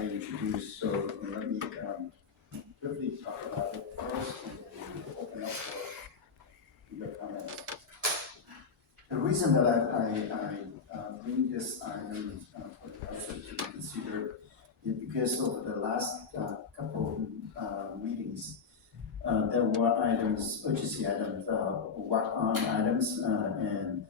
I introduce, so let me briefly talk about it first and then open up for your comments. The reason that I bring this item for the council to consider is because over the last couple meetings, there were items, urgency items, work on items, and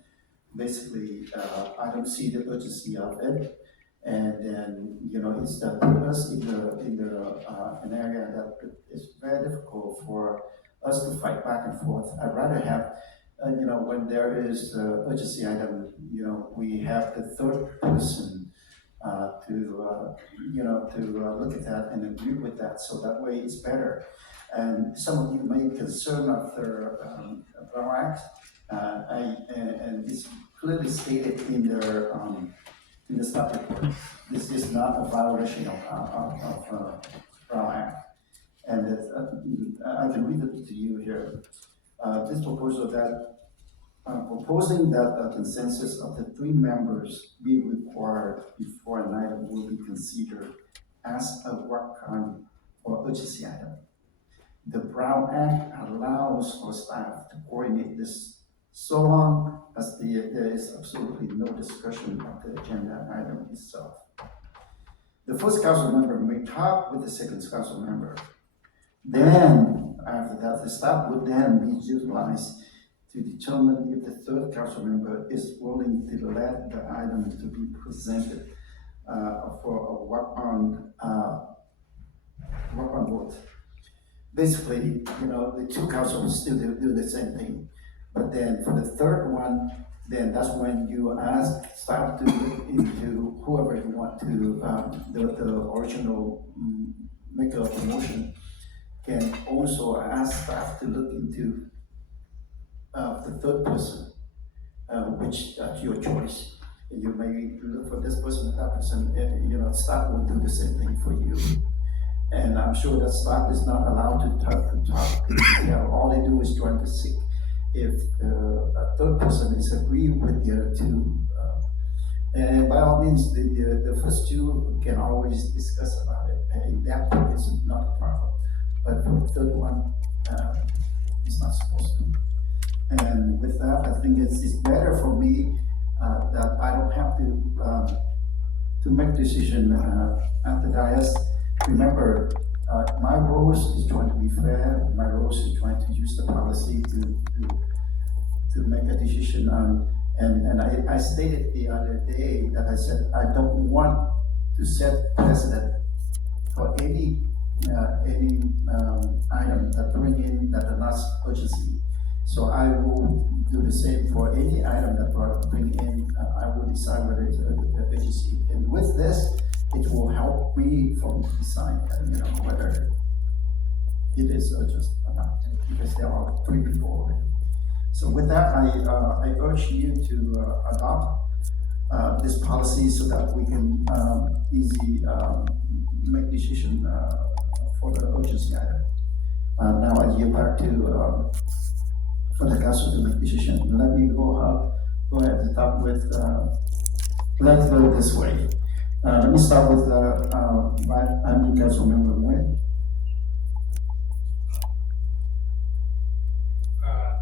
basically I don't see the urgency of it. And then it's the put us in an area that is very difficult for us to fight back and forth. I'd rather have when there is urgency item, we have the third person to look at that and agree with that, so that way it's better. And some of you may be concerned after Brown Act, and it's clearly stated in their in the staff report. This is not a violation of Brown Act, and I can read it to you here. This proposal that proposing that a consensus of the 3 members be required before an item will be considered as a work on or urgency item. The Brown Act allows for staff to coordinate this so long as there is absolutely no discussion of the agenda item itself. The first council member may talk with the second council member. Then, after that, the staff would then be utilized to determine if the third council member is willing to let the item to be presented for a work on vote. Basically, the 2 councils still do the same thing. But then for the third one, then that's when you ask staff to look into whoever you want to, the original maker of the motion can also ask staff to look into the third person, which that's your choice. You may look for this person or that person, and staff will do the same thing for you. And I'm sure that staff is not allowed to talk. All they do is trying to seek if a third person is agree with the other 2. And by all means, the first 2 can always discuss about it, and that is not a problem. But for the third one, it's not supposed to. And with that, I think it's better for me that I don't have to make decision at the dais. Remember, my role is trying to be fair. My role is trying to use the policy to make a decision on. And I stated the other day that I said I don't want to set precedent for any item that bring in that are not urgency. So I will do the same for any item that bring in. I will decide whether it's urgency. And with this, it will help me from deciding, whether it is urgent or not, because there are 3 people already. So with that, I urge you to adopt this policy so that we can easily make decision for the urgency item. Now I yield back to for the council to make decision. Let me go ahead and start with. Let's go this way. Let me start with I'm the council member Nguyen.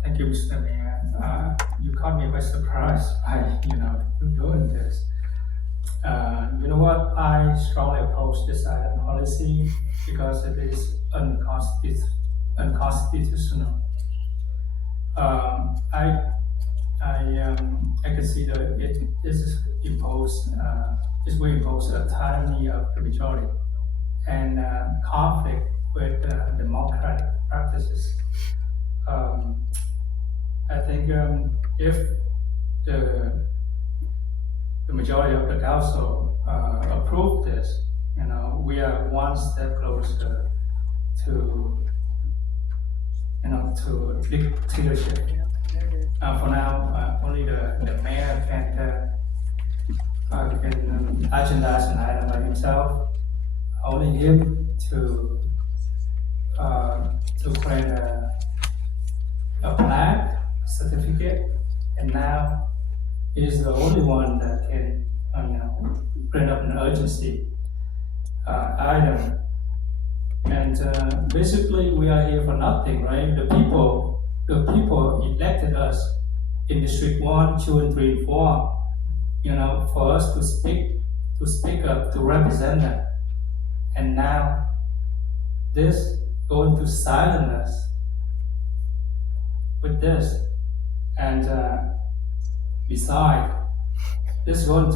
Thank you, Mr. Mayor. You caught me by surprise by doing this. You know what? I strongly oppose this item policy because it is unconstitutional. I consider it is imposed. It will impose a tyranny of the majority and conflict with democratic practices. I think if the majority of the council approve this, we are one step closer to dictatorship. For now, only the mayor can agendize an item by himself. Only him to create a flag certificate, and now he is the only one that can bring up an urgency. item. And basically, we are here for nothing, right? The people elected us in District 1, 2, and 3, and 4, for us to speak up, to represent them. And now, this going to silence us with this. And besides, it's going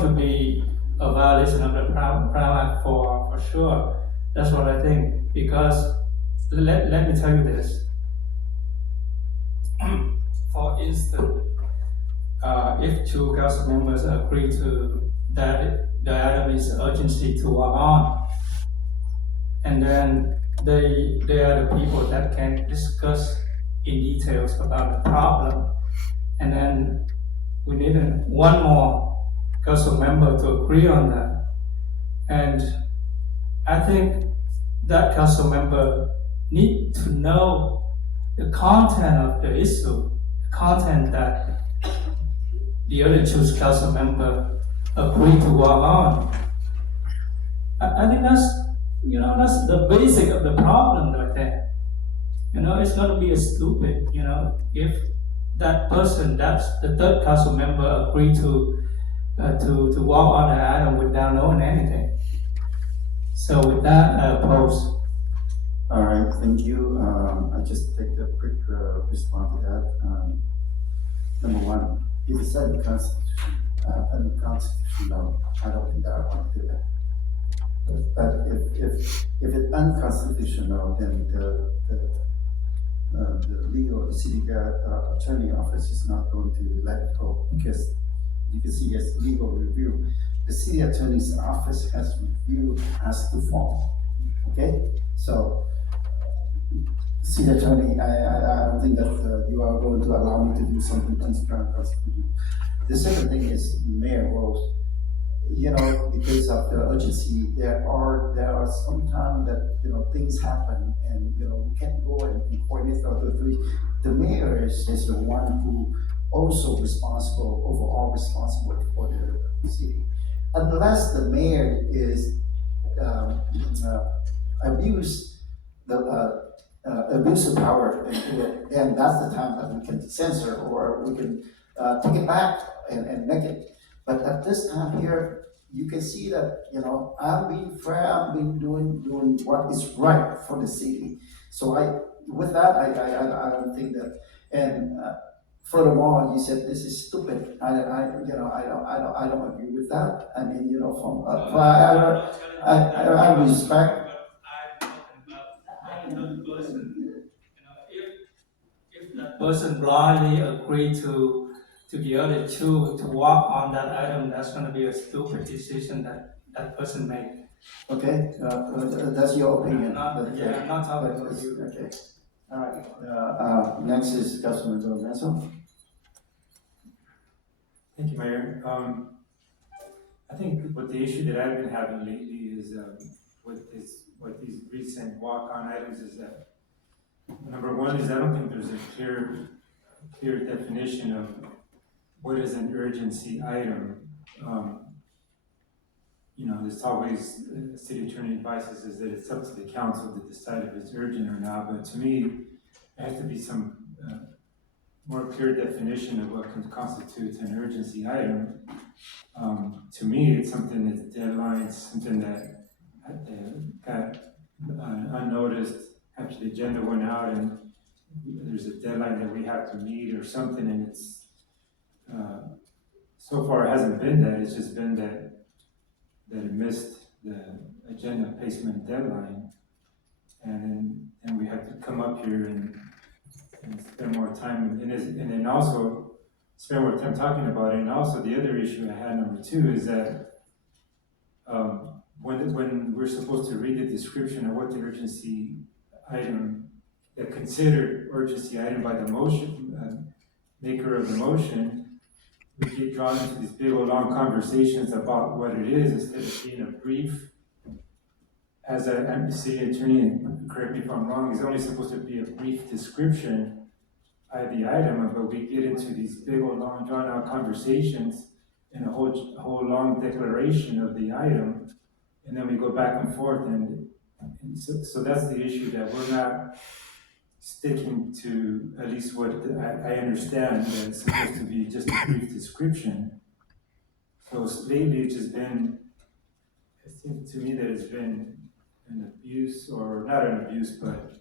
to be a violation of the Brown Act for sure. That's what I think. Because let me tell you this. For instance, if two council members agree to that the item is urgency to work on, and then they are the people that can discuss in details about the problem, and then we need one more council member to agree on that. And I think that council member need to know the content of the issue, the content that the other two council member agree to work on. I think that's the basic of the problem right there. It's gonna be a stupid, if that person, that's the third council member, agree to work on the item without knowing anything. So with that, oppose. All right, thank you. I just take a quick response to that. Number one, if it's unconstitutional, I don't think that I want to do that. But if it's unconstitutional, then the city attorney office is not going to let it go, because you can see it's legal review. The city attorney's office has to form. Okay, so city attorney, I don't think that you are going to allow me to do something unconstitutional. The second thing is mayor roles. Because of the urgency, there are some time that things happen, and we can't go and coordinate the three. The mayor is the one who also overall responsible for the city. Unless the mayor is abuse of power, then that's the time that we can censor, or we can take it back and make it. But at this time here, you can see that I'm being fair. I'm being doing what is right for the city. So with that, I don't think that. And furthermore, you said this is stupid. I don't agree with that. I mean, from I respect. If that person blindly agree to the other two to work on that item, that's going to be a stupid decision that person made. Okay, that's your opinion. I'm not talking about you. Okay. All right. Next is Councilman Manso. Thank you, Mayor. I think what the issue that I've been having lately is what these recent walk-on items is that, number one is I don't think there's a clear definition of what is an urgency item. There's always, city attorney advises is that it's up to the council to decide if it's urgent or not, but to me, there has to be some more clear definition of what constitutes an urgency item. To me, it's something that's deadlines, something that got unnoticed after the agenda went out, and there's a deadline that we have to meet or something, and it's so far it hasn't been that. It's just been that it missed the agenda placement deadline, and we have to come up here and spend more time, and then also spend more time talking about it. And also the other issue I had, number two, is that when we're supposed to read the description of what the urgency item, the considered urgency item by the motion maker of the motion, we get drawn into these big old long conversations about what it is instead of being a brief. As a city attorney, and correct me if I'm wrong, it's only supposed to be a brief description of the item, but we get into these big old long drawn out conversations in a whole long declaration of the item, and then we go back and forth, and so that's the issue, that we're not sticking to at least what I understand that it's supposed to be just a brief description. So lately it's just been, it seems to me that it's been an abuse, or not an abuse, but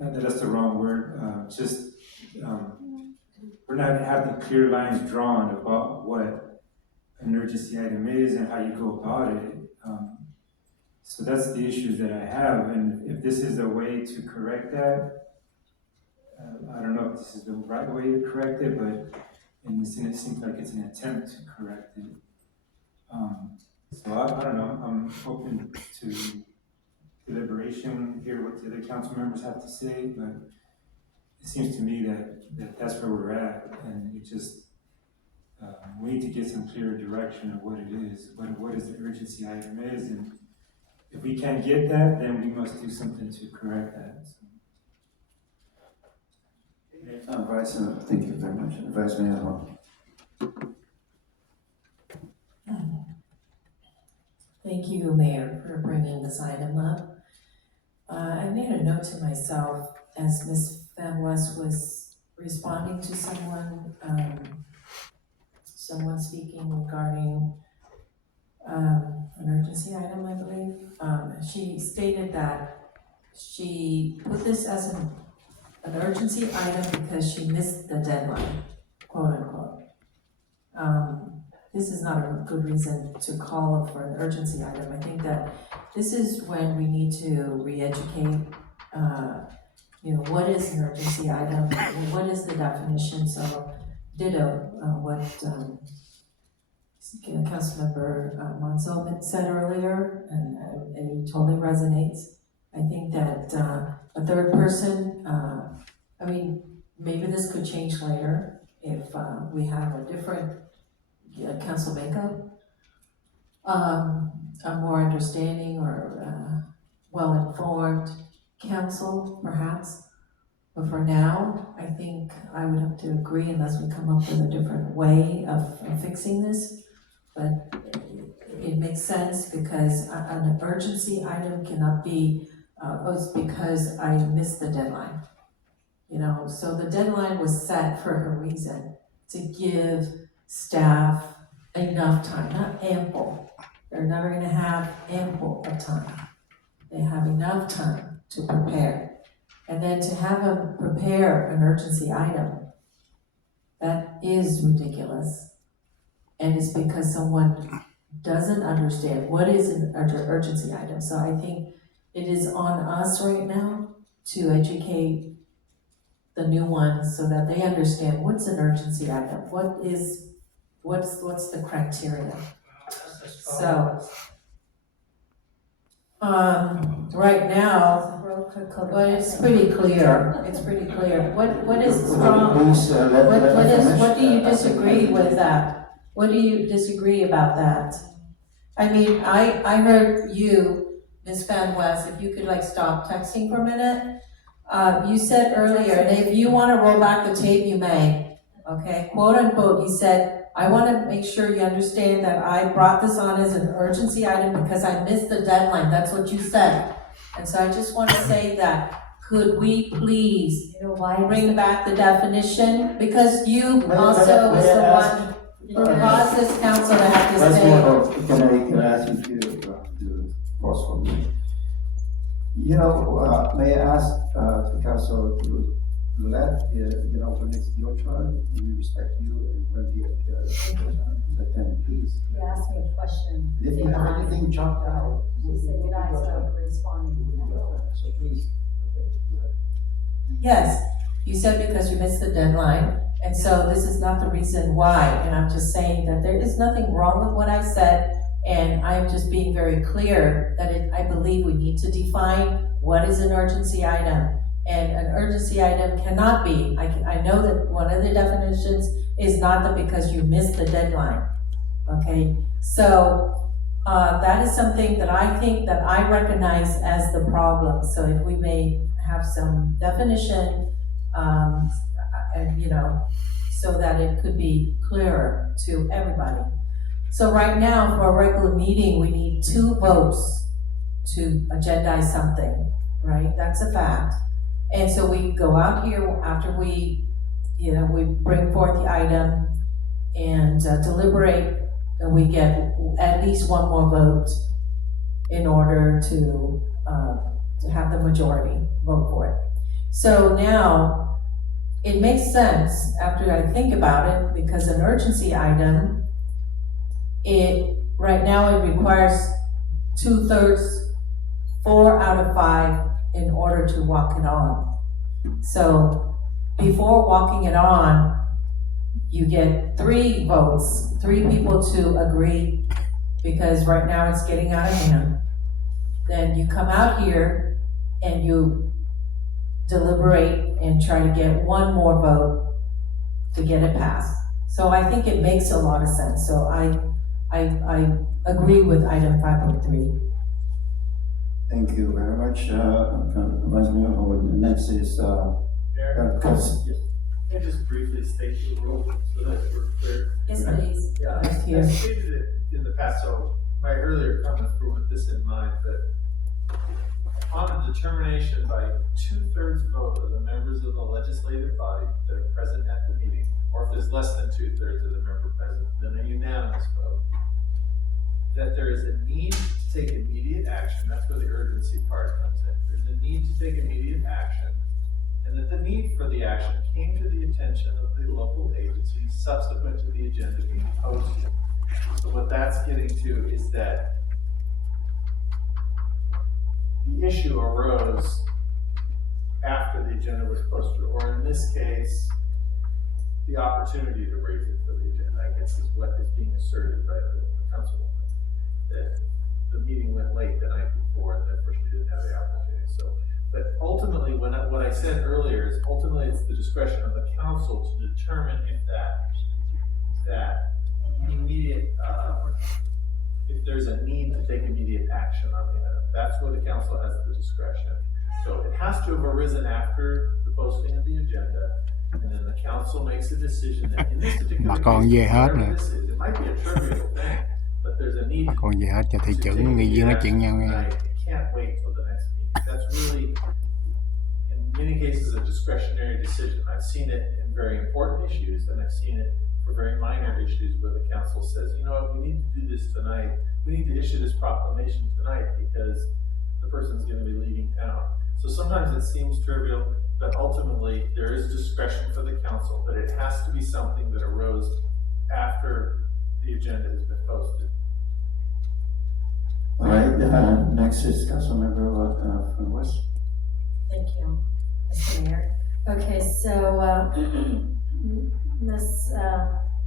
that's the wrong word, we're not having clear lines drawn about what an urgency item is and how you go about it. So that's the issue that I have, and if this is a way to correct that, I don't know if this is the right way to correct it, but it seems like it's an attempt to correct it. So I don't know, I'm open to deliberation, hear what the other council members have to say, but it seems to me that that's where we're at, and it just, we need to get some clear direction of what it is, what is the urgency item is, and if we can't get that, then we must do something to correct that. So. Vice, thank you very much. Vice Mayor. Thank you, Mayor, for bringing this item up. I made a note to myself as Ms. Van West was responding to someone speaking regarding an urgency item, I believe. She stated that she put this as an urgency item because she missed the deadline, quote unquote. This is not a good reason to call for an urgency item. I think that this is when we need to re-educate, what is an urgency item, what is the definition. So ditto what Councilmember Monson said earlier, and it totally resonates. I think that a third person, maybe this could change later if we have a different council makeup, a more understanding or well-informed council, perhaps. But for now, I think I would have to agree unless we come up with a different way of fixing this. But it makes sense because an urgency item cannot be, it's because I missed the deadline. So the deadline was set for a reason, to give staff enough time, not ample. They're never gonna have ample of time. They have enough time to prepare. And then to have them prepare an urgency item, that is ridiculous. And it's because someone doesn't understand what is an urgency item. So I think it is on us right now to educate the new ones so that they understand what's an urgency item, what's the criteria. So, right now, but it's pretty clear. It's pretty clear. What is strong? What do you disagree with that? What do you disagree about that? I mean, I heard you, Ms. Van West, if you could stop texting for a minute. You said earlier, and if you want to roll back the tape, you may. Okay, quote unquote, you said, I want to make sure you understand that I brought this on as an urgency item because I missed the deadline. That's what you said. And so I just want to say that, could we please bring back the definition? Because you also was the one who caused this council to have this thing. Can I ask you to pause for a minute? May I ask the council to let, when it's your turn, we respect you, and when the turn, please. You asked me a question. If you have anything jumped out. She said, did I start responding? So please. Okay, go ahead. Yes, you said because you missed the deadline, and so this is not the reason why, and I'm just saying that there is nothing wrong with what I said, and I'm just being very clear that I believe we need to define what is an urgency item, and an urgency item cannot be, I know that one of the definitions is not that because you missed the deadline, okay? So, that is something that I think that I recognize as the problem, so if we may have some definition, so that it could be clearer to everybody. So right now, for a regular meeting, we need 2 votes to agendize something, right? That's a fact. And so we go out here after we bring forth the item and deliberate, and we get at least 1 more vote in order to have the majority vote for it. So now, it makes sense after I think about it, because an urgency item, right now it requires 2/3, 4 out of 5 in order to walk it on. So before walking it on, you get 3 votes, 3 people to agree, because right now it's getting out of hand. Then you come out here and you deliberate and try to get 1 more vote to get it passed. So I think it makes a lot of sense. So I agree with item 5.3. Thank you very much, Vice Mayor Howard. Next is, Can I just briefly state the rule so that we're clear? Yes, please. Yeah, Right I here. stated it in the past, so my earlier comments were with this in mind, that on a determination by 2/3 vote of the members of the legislative body that are present at the meeting, or if there's less than 2/3 of the member present, then a unanimous vote, that there is a need to take immediate action. That's where the urgency part comes in. There's a need to take immediate action, and that the need for the action came to the attention of the local agency subsequent to the agenda being posted. So what that's getting to is that the issue arose after the agenda was posted, or in this case, the opportunity to raise it for the agenda, I guess, is what is being asserted by the councilwoman. That the meeting went late the night before, and therefore she didn't have the opportunity. So, but ultimately, what I said earlier is ultimately it's the discretion of the council to determine if that immediate, if there's a need to take immediate action on the item. That's where the council has the discretion. So it has to have arisen after the posting of the agenda, and then the council makes a decision that in this particular Mà còn về case, hết whatever nữa. this is, it might be a trivial thing, but there's a need. Mà còn về hết cho thị to trưởng take nghị viên nói immediate chuyện nhau action nghe. tonight. It can't wait till the next meeting. That's really, in many cases, a discretionary decision. I've seen it in very important issues, and I've seen it for very minor issues where the council says, you know what, we need to do this tonight. We need to issue this proclamation tonight because the person's gonna be leaving town. So sometimes it seems trivial, but ultimately there is discretion for the council, but it has to be something that arose after the agenda has been posted. all right, next is Councilmember from West. Thank you, Mr. Mayor. Okay, so,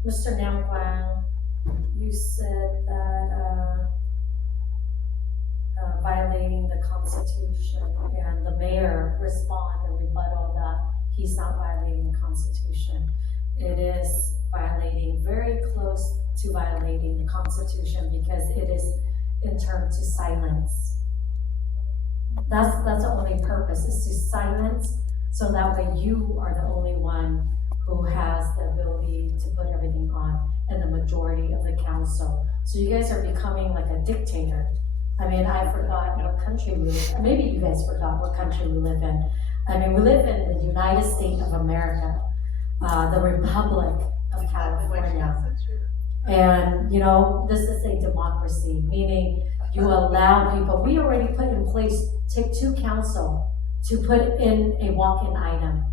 Mr. Nam Quang, you said that, violating the Constitution, and the mayor responded and rebutted that he's not violating the Constitution. It is violating, very close to violating the Constitution, because it is in terms to silence. That's the only purpose, is to silence, so that way you are the only one who has the ability to put everything on, and the majority of the council. So you guys are becoming like a dictator. I mean, I forgot what country we live in. Maybe you guys forgot what country we live in. I mean, we live in the United States of America, the Republic of California. And, you know, this is a democracy, meaning you allow people, we already put in place, take 2 council to put in a walk-in item.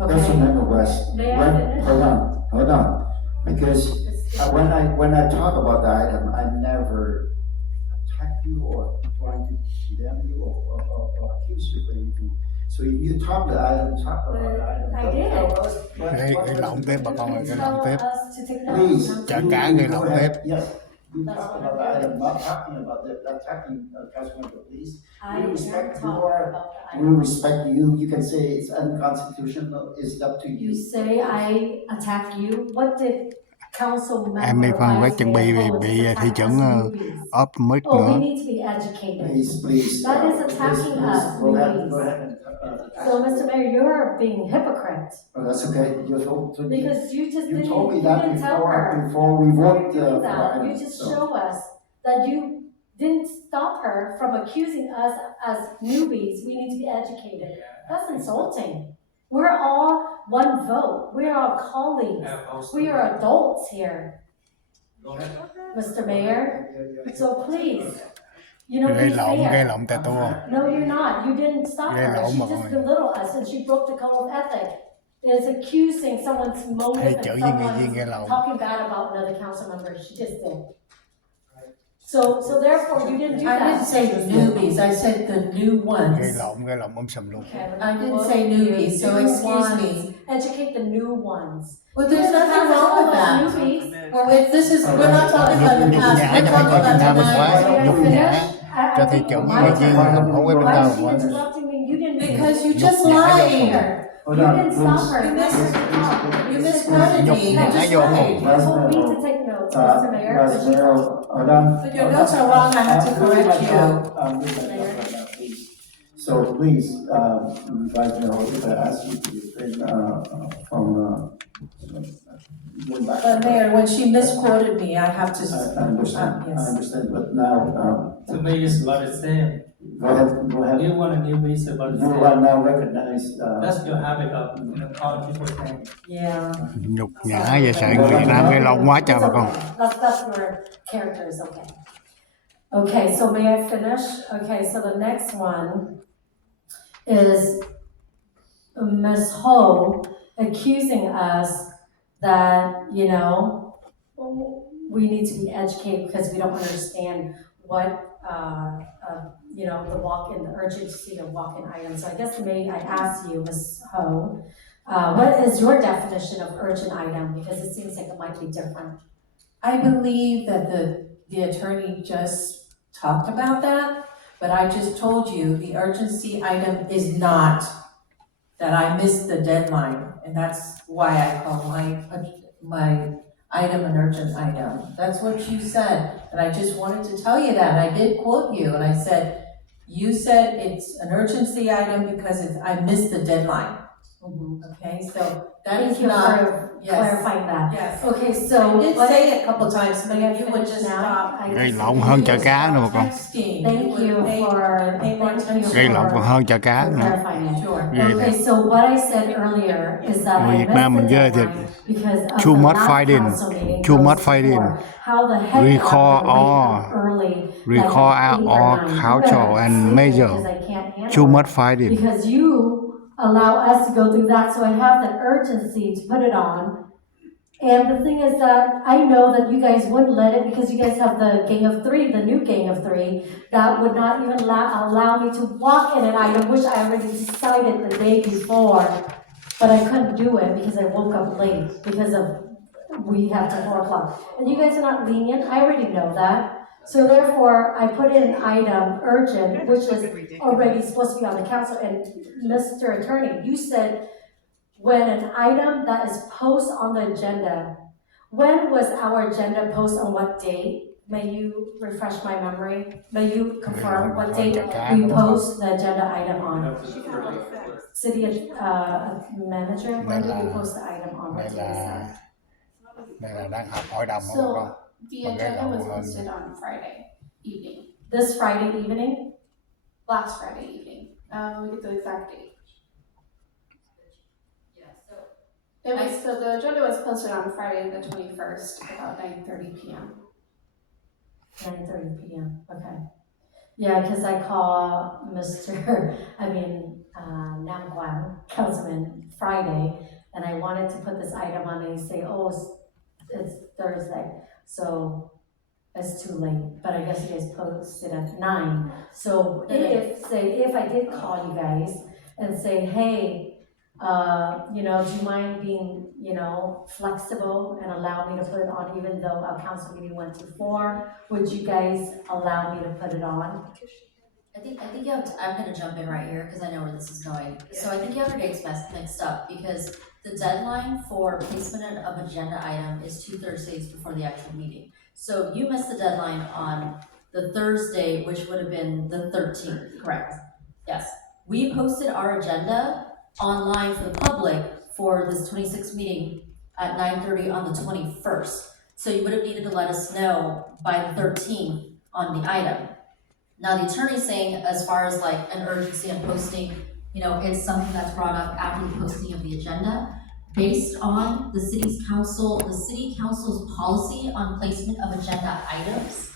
Okay? Councilmember West, May I finish? hold on, because when I talk about the item, I never attack you or trying to condemn you or accuse you of anything. So if you talk the item, talk about the item. I Don't did. tell us what- Gây what lộn was- tiếp bà con ơi, gây lộn tiếp. Tell us to take it down. Please. Cả cả gây Go lộn ahead. tiếp. Yes, we That's talk what about I'm the item, doing. not talking about attacking Councilmember, please. I We am respect talking your- about the We item. respect you, you can say it's unconstitutional, it's up to you. You say I attack you, what did council member? Em đi phân với Vice chuẩn bị Mayor Howard bị attack thị us trưởng newbies? off mic Oh, we nữa. need to be educated. Please, That is attacking us, Go ahead newbies. and So, Mr. Mayor, you're being hypocrite, Oh, that's okay, you told, because you just you didn't, told me you that didn't tell her. before we Before vote you for do the that, you item, just so. show us that you didn't stop her from accusing us as newbies, we need to be educated. That's insulting. We're all one vote, we are all colleagues, we are adults here, Mr. Mayor, so please, you know, gây be lộn fair. tè tua. No, you're not, you didn't stop Gây her, lộn she mà just con. belittled us and she broke the code of ethics. Is accusing someone's motive Hay and chửi với người someone's gây lộn. talking bad about another council member, she just did. So therefore, you didn't do I that. didn't say newbies, I said the new Gây ones. lộn sùm luôn. Okay, I didn't say newbies, so New excuse ones. me. Educate the new ones. Well, there's nothing wrong with that. Newbies. Well, we're not talking about the Nhục past, nhã we're cho talking Việt Nam about mình quá, tonight. nhục nhã cho thị trưởng này chứ không có biết Why tao is she quá. interrupting me? You didn't. Because you Nhục just nhã vô lied. cùng. Hold You on, didn't stop please. her. You You You misquoted Nhục me, nhã you just vô lied. cùng. You told me to take notes, Mr. Mayor. Vice Mayor, hold on. But your notes are wrong, I have to correct you. So please, Vice Mayor, if I ask you to refrain from going back. But Mayor, when she misquoted me, I have to. I understand, yes. I understand, but now, To me, it's about the same. go ahead. You want a newbie, it's about the You same. are now recognized, That's your habit of, calling people names. Yeah. Nhục nhã về sợ người Việt Nam gây lộn quá trời It's bà okay. con. That's your character is okay. Okay, so may I finish? Okay, so the next one is Ms. Ho accusing us that, you know, we need to be educated because we don't understand what, you know, the urgency of walk-in items. So I guess may I ask you, Ms. Ho, what is your definition of urgent item? Because it seems like it might be different. I believe that the attorney just talked about that, but I just told you the urgency item is not that I missed the deadline, and that's why I call my item an urgent item. That's what you said, and I just wanted to tell you that. I did quote you, and I said, you said it's an urgency item because I missed the deadline. Okay, so that is Thank you not, for yes. clarifying that. Yes. Okay, so. I did say it a couple times, May I but you would finish just now? stop. Gây lộn hơn chợ cá nữa bà con. Texting. Thank you Gây lộn còn hơn chợ cá for nữa. clarifying it. Sure. Ghê Okay, thiệt. so what I said earlier is that Người I Việt missed Nam the mình ghê thiệt. deadline because of Too the much last fighting. council meeting. Too those much fighting. before. How the heck Recall did I all. wake up early? Recall like at 8 or all 9? You culture better and sleep measure. because I can't handle Too it. much fighting. Because you allow us to go through that, so I have the urgency to put it on. And the thing is that I know that you guys wouldn't let it because you guys have the gang of three, the new gang of three, that would not even allow me to walk in an item, which I already decided the day before, but I couldn't do it because I woke up late because of we have till 4 o'clock. And you guys are not lenient, I already know that. So therefore, I put in an item, urgent, which is already supposed to be on the council. And Mr. Attorney, you said when an item that is posted on the agenda, when was our agenda posted on what date? May you refresh my memory? May you confirm what date we post the agenda item on? City manager, when did we post the item on? What date is that? Đây là đang học hội đồng đó bà con. The agenda was posted on Friday evening, This Friday evening? last Friday evening. Let me get the exact date. So the agenda was posted on Friday the 21st, about 9:30 p.m. 9:30 p.m., okay. Yeah, because I call Nam Guan, Councilman, Friday, and I wanted to put this item on, and he say, oh, it's Thursday, so it's too late, but I guess you guys posted at 9. So if I did call you guys and say, hey, you know, do you mind being, you know, flexible and allow me to put it on even though our council meeting went to 4? Would you guys allow me to put it on? I think you have to, I'm gonna jump in right here because I know where this is going. So I think you have your dates mixed up because the deadline for placement of agenda item is 2 Thursdays before the actual meeting. So you missed the deadline on the Thursday, which would have been the 13th, correct? Yes. We posted our agenda online for the public for this 26th meeting at 9:30 on the 21st. So you would have needed to let us know by the 13th on the item. Now, the attorney's saying as far as like an urgency of posting, you know, it's something that's brought up after the posting of the agenda. Based on the city council's policy on placement of agenda items,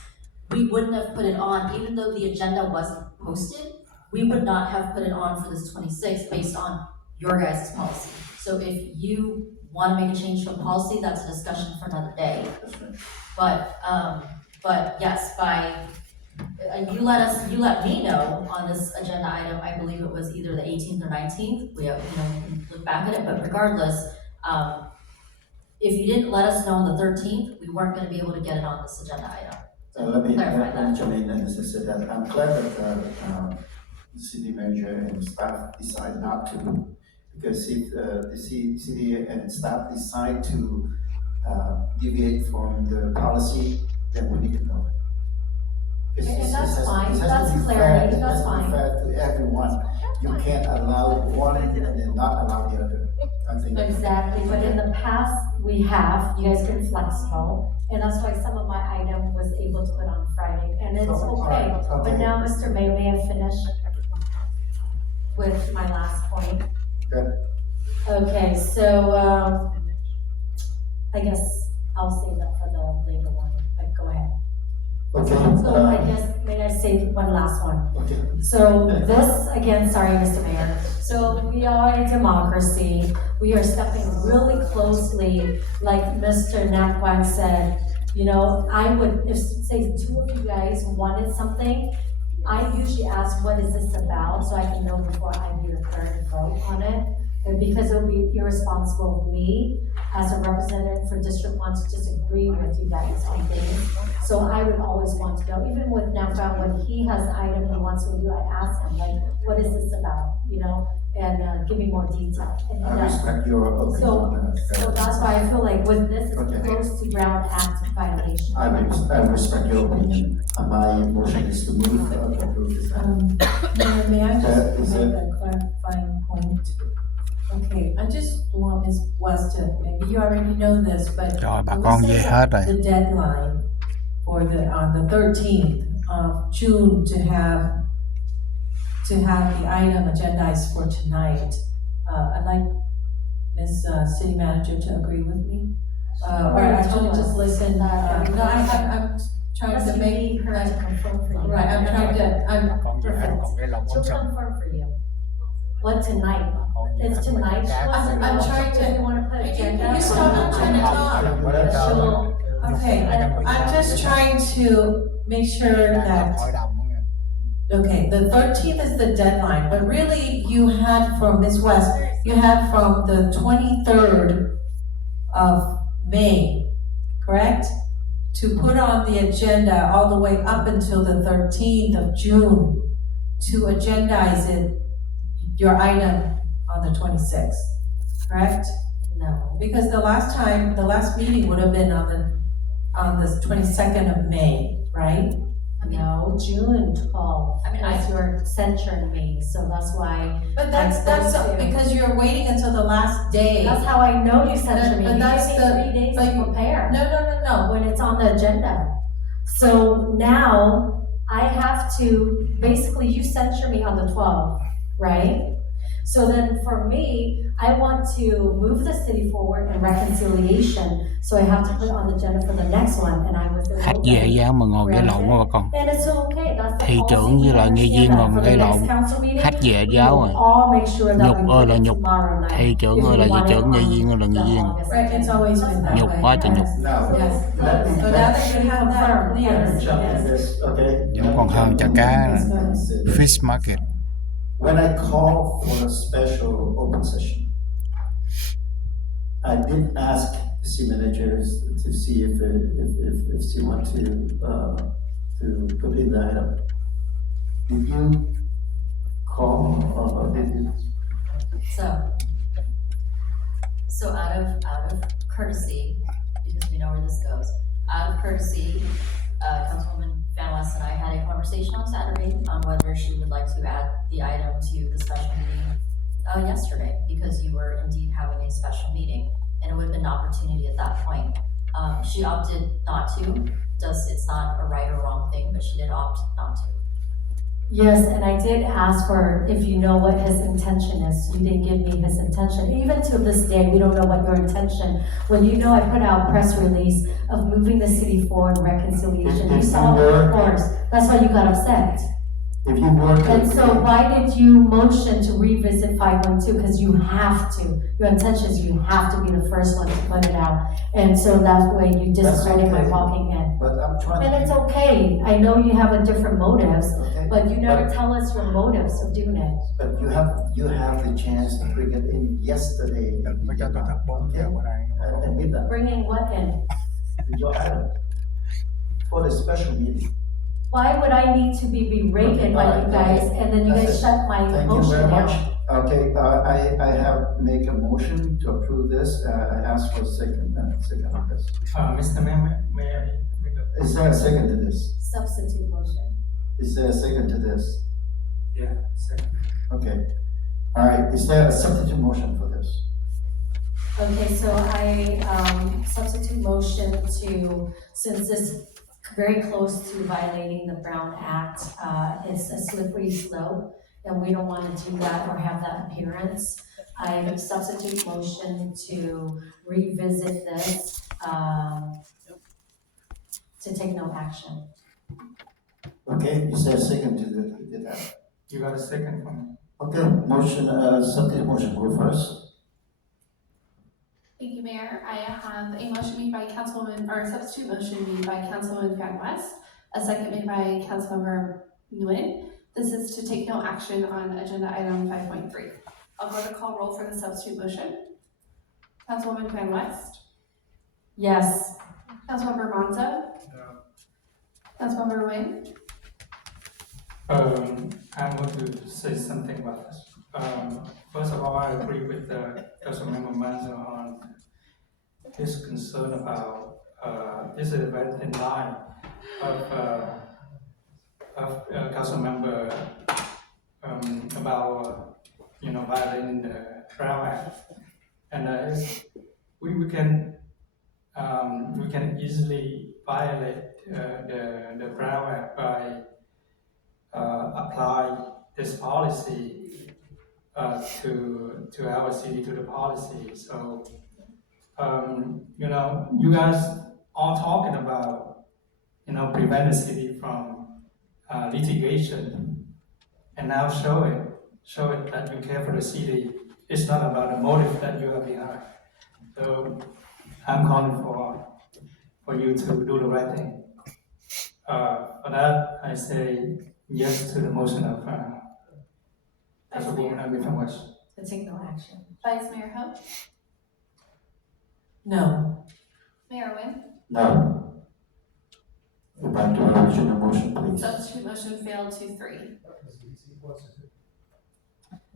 we wouldn't have put it on, even though the agenda wasn't posted, we would not have put it on for this 26th based on your guys' policy. So if you want to make a change to a policy, that's a discussion for another day. That's But yes, you let me know on this agenda item, I believe it was either the 18th or 19th, we can look back at it, but regardless, if you didn't let us know on the 13th, we weren't gonna be able to get it on this agenda item. Let me Clarify that. jump in and say that I'm glad that the city manager and staff decide not to, because if the city and staff decide to deviate from the policy, then we need to know. And that's fine, that's clarity, that's fine. It has to be fair to everyone. You can't allow one and then not allow the other. I think. Exactly, but in the past, we have, you guys been flexible, and that's why some of my item was able to put on Friday, and it's okay. But now, Mr. May I finish with my last point? Okay. Okay, so, I guess I'll save that for the later one, but go ahead. Okay. So I guess, may I say one last one? Okay. So this, again, sorry, Mr. Mayor, so we are a democracy, we are stepping really closely, like Mr. Napwag said, you know, I would, if, say, two of you guys wanted something, I usually ask, what is this about, so I can know before I do the third vote on it. And because it would be irresponsible of me, as a representative for District 1, to just agree with you guys on things. So I would always want to know, even with Nafra, when he has an item he wants me to do, I ask him, like, what is this about, you know? And give me more detail. And he I does. respect your opinion on that. So that's why I feel like with this, it's Okay. close to Brown Act violation. I respect your opinion. My motion is to move to approve this. Mayor, may I That just is make it. a clarifying point? Okay, I just want Ms. West to, maybe you already know this, but Rồi bà when con we về set hết rồi. the deadline for on the 13th of June to have the item agendized for tonight, I'd like Ms. City Manager to agree with me. Or actually just listen, no, I'm trying Unless to you make, need her to confirm for you. right, I'm trying to, Bà con về hết còn cái lòng She'll ông xong. confirm for you. What tonight? Bà con về It's hết còn tonight. cái I'm trying to, If you wanna put can agenda. you stop? I'm trying to talk. She'll- Okay, I'm just trying to make sure that, Hội đồng nữa nghe. okay, the 13th is the deadline, but really you had from Ms. West, you had from the 23rd of May, correct? To put on the agenda all the way up until the 13th of June to agendize it, your item on the 26th, correct? No. Because the last meeting would have been on the 22nd of May, right? No, June 12th. I mean, That's your censuring me, so that's why. But that's supposed to- because you're waiting until the last day. That's how I know you censured me. But You that's gave the- me 3 days but to you- prepare. No. When it's on the agenda. So now I have to, basically you censure me on the 12th, right? So then for me, I want to move the city forward in reconciliation, so I have to put it on the agenda for the next one, and I was. Khách về giá mà ngồi gây lộn quá bà con. And it's okay, that's the Thị policy, trưởng với we lại nghe viên understand ngồi that. For gây the lộn. next council meeting, Khách về we giáo will rồi. all make sure that Nhục we ơi do là it nhục. tomorrow night. Thị trưởng If ơi là you thị want it trưởng, nghe on viên ơi là nghe the viên. August Right, it's always been that Nhục way. quá trời nhục. Now, Yes. let me, So now that you have that clear, let me jump in yes. this, okay? Vẫn còn hơn chả cá. Let's go. Fish market. When I call for a special open session, I did ask the city managers to see if she want to put in the item. Did you call or did you? So out of courtesy, because we know where this goes, out of courtesy, Councilwoman Van West and I had a conversation on Saturday on whether whether she would like to add the item to the special meeting yesterday, because you were indeed having a special meeting, and it would have been an opportunity at that point. She opted not to. It's not a right or wrong thing, but she did opt not to. Yes, and I did ask for if you know what his intention is. You didn't give me his intention. Even to this day, we don't know what your intention. When you know I put out a press release of moving the city forward reconciliation, you saw the reports. That's why you got upset. If you were to. And so why did you motion to revisit 512? Because you have to. Your intention is you have to be the first one to put it out. And so that way you discredit my okay. walking in. But I'm trying. And it's okay. I know you have a different motives, Okay. but you never tell us your motives of doing it. But you have the chance to bring it in yesterday. And Mới cho tôi thắt 4 giờ bữa nay. and meet them, Bringing what in? your item, for the special meeting. Why would I need to be berated by you guys and then you guys shut my Thank you motion very much. down? Okay, I have make a motion to approve this. I ask for a second on this. Mr. Mayor, may I make a? Is there a second to this? Substitute motion. Is there a second to this? Yeah, second. Okay. All right, is there a substitute motion for this? Okay, so I, substitute motion to, since this very close to violating the Brown Act, it's a slippery slope, and we don't wanna do that or have that appearance. I substitute motion to revisit this, to take no action. Okay, is there a second to that? You got a second for me? Okay, motion, substitute motion, go first. Thank you, Mayor. I have a motion made by Councilwoman, or a substitute motion made by Councilwoman Van West, a second made by Councilmember Nguyen. This is to take no action on agenda item 5.3. I'll go to call roll for the substitute motion. Councilwoman Van West, Yes. Councilmember Monzo, No. Councilmember Nguyen, I want to say something about this. First of all, I agree with Councilmember Manzo on his concern about, this is a very thin line of Councilmember, about, violating the Brown Act. And we can easily violate the Brown Act by apply this policy to our city, to the policy. So, you guys are talking about, prevent the city from litigation, and now show it that you care for the city. It's not about the motive that you have behind. So, I'm calling for you to do the right thing. For that, I say yes to the motion of Councilwoman Van West. To take no action. Vice Mayor Ho, No. Mayor Nguyen. No. Go back to our original motion, please. Substitute motion failed 2-3.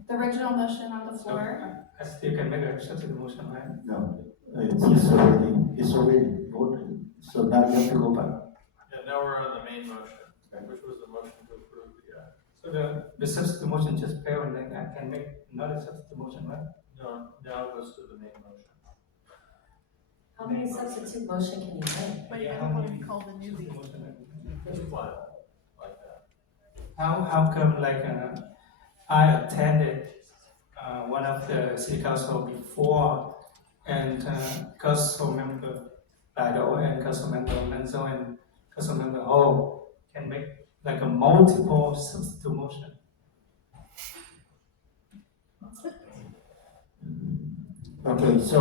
The original motion on the floor, I still can make a substitute motion, right? No, it's already voted, so now you have to go back. Yeah, now we're on the main motion, which was the motion to approve So the substitute motion just failed, and then I can make another substitute motion, right? no, now it goes to the main motion. How many substitute motion can you make? But you don't want to be called a newbie. Just one, like that. How come I attended one of the city council before, and council member Lado and council member Manzo and council member Ho can make like a multiple substitute motion? Okay, so,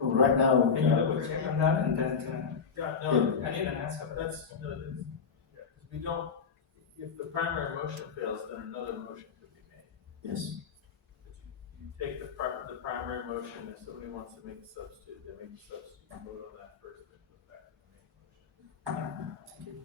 right now. Can you double check on that, and then Yeah, no, I need an answer. that's, no, that's, yeah, 'cause we don't, if the primary motion fails, then another motion could be made. Yes, But you take the primary motion, if somebody wants to make a substitute, they make the substitute, vote on that first, then go back to the main motion.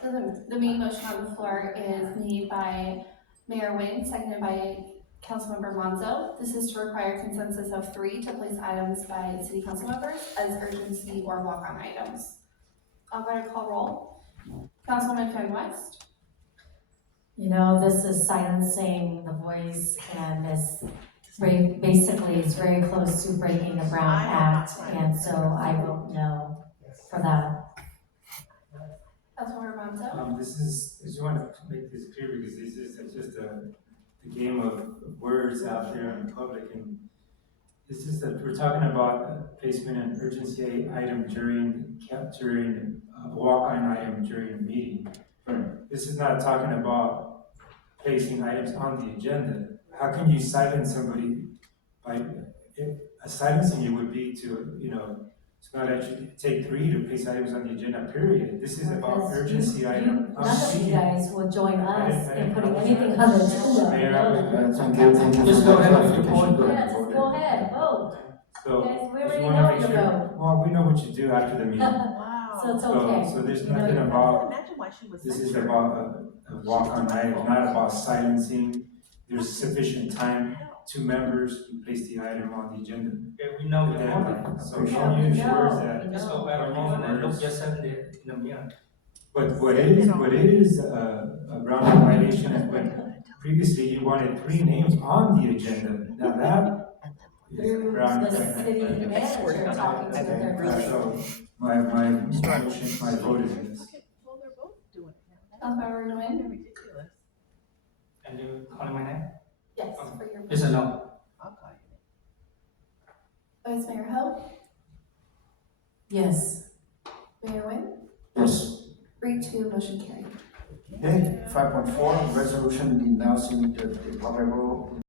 so the main motion on the floor is made by Mayor Nguyen, seconded by Councilmember Monzo. This is to require consensus of 3 to place items by city council members as urgency or walk-on items. I'm going to call roll. Councilwoman Van West, You know, this is silencing the voice and this basically is very close to breaking the Brown Act, and so I vote no for that. Councilmember Monto? I just want to make this clear because this is just a game of words out there in public, and it's just that we're talking about placement and urgency item during walk-on item during a meeting. This is not talking about placing items on the agenda. How can you silence somebody silencing you would be to, to not actually take 3 to place items on the agenda, period. This is about Because urgency item. none of you guys will join us in putting anything on the agenda. Mayor, Thank you. Just go ahead with your point. Yes, go ahead, vote. So, Yes, we just already wanna know make your sure, vote. well, we know what you do after the meeting. Wow. So it's okay. So there's You know nothing your vote. about, Imagine why she was this is censured. about a walk-on item, not about silencing. There's sufficient time to members to place the item on the agenda. Okay, we know your point. So don't use words that, Let's go back home and look yourself in the mirror. but what is a ground violation is when previously you wanted 3 names on the agenda. Now that is a Through ground the violation. city manager talking to the third grade. So my motion, my vote is yes. Okay, well, they're both doing it now. Councilmember Nguyen? They're ridiculous. And you calling my name? Yes, for your. Yes or no? I'll call you. Vice Mayor Ho? Yes. Mayor Nguyen? Yes. 3-2, motion carried. Okay, 5.4, resolution denouncing the deplorable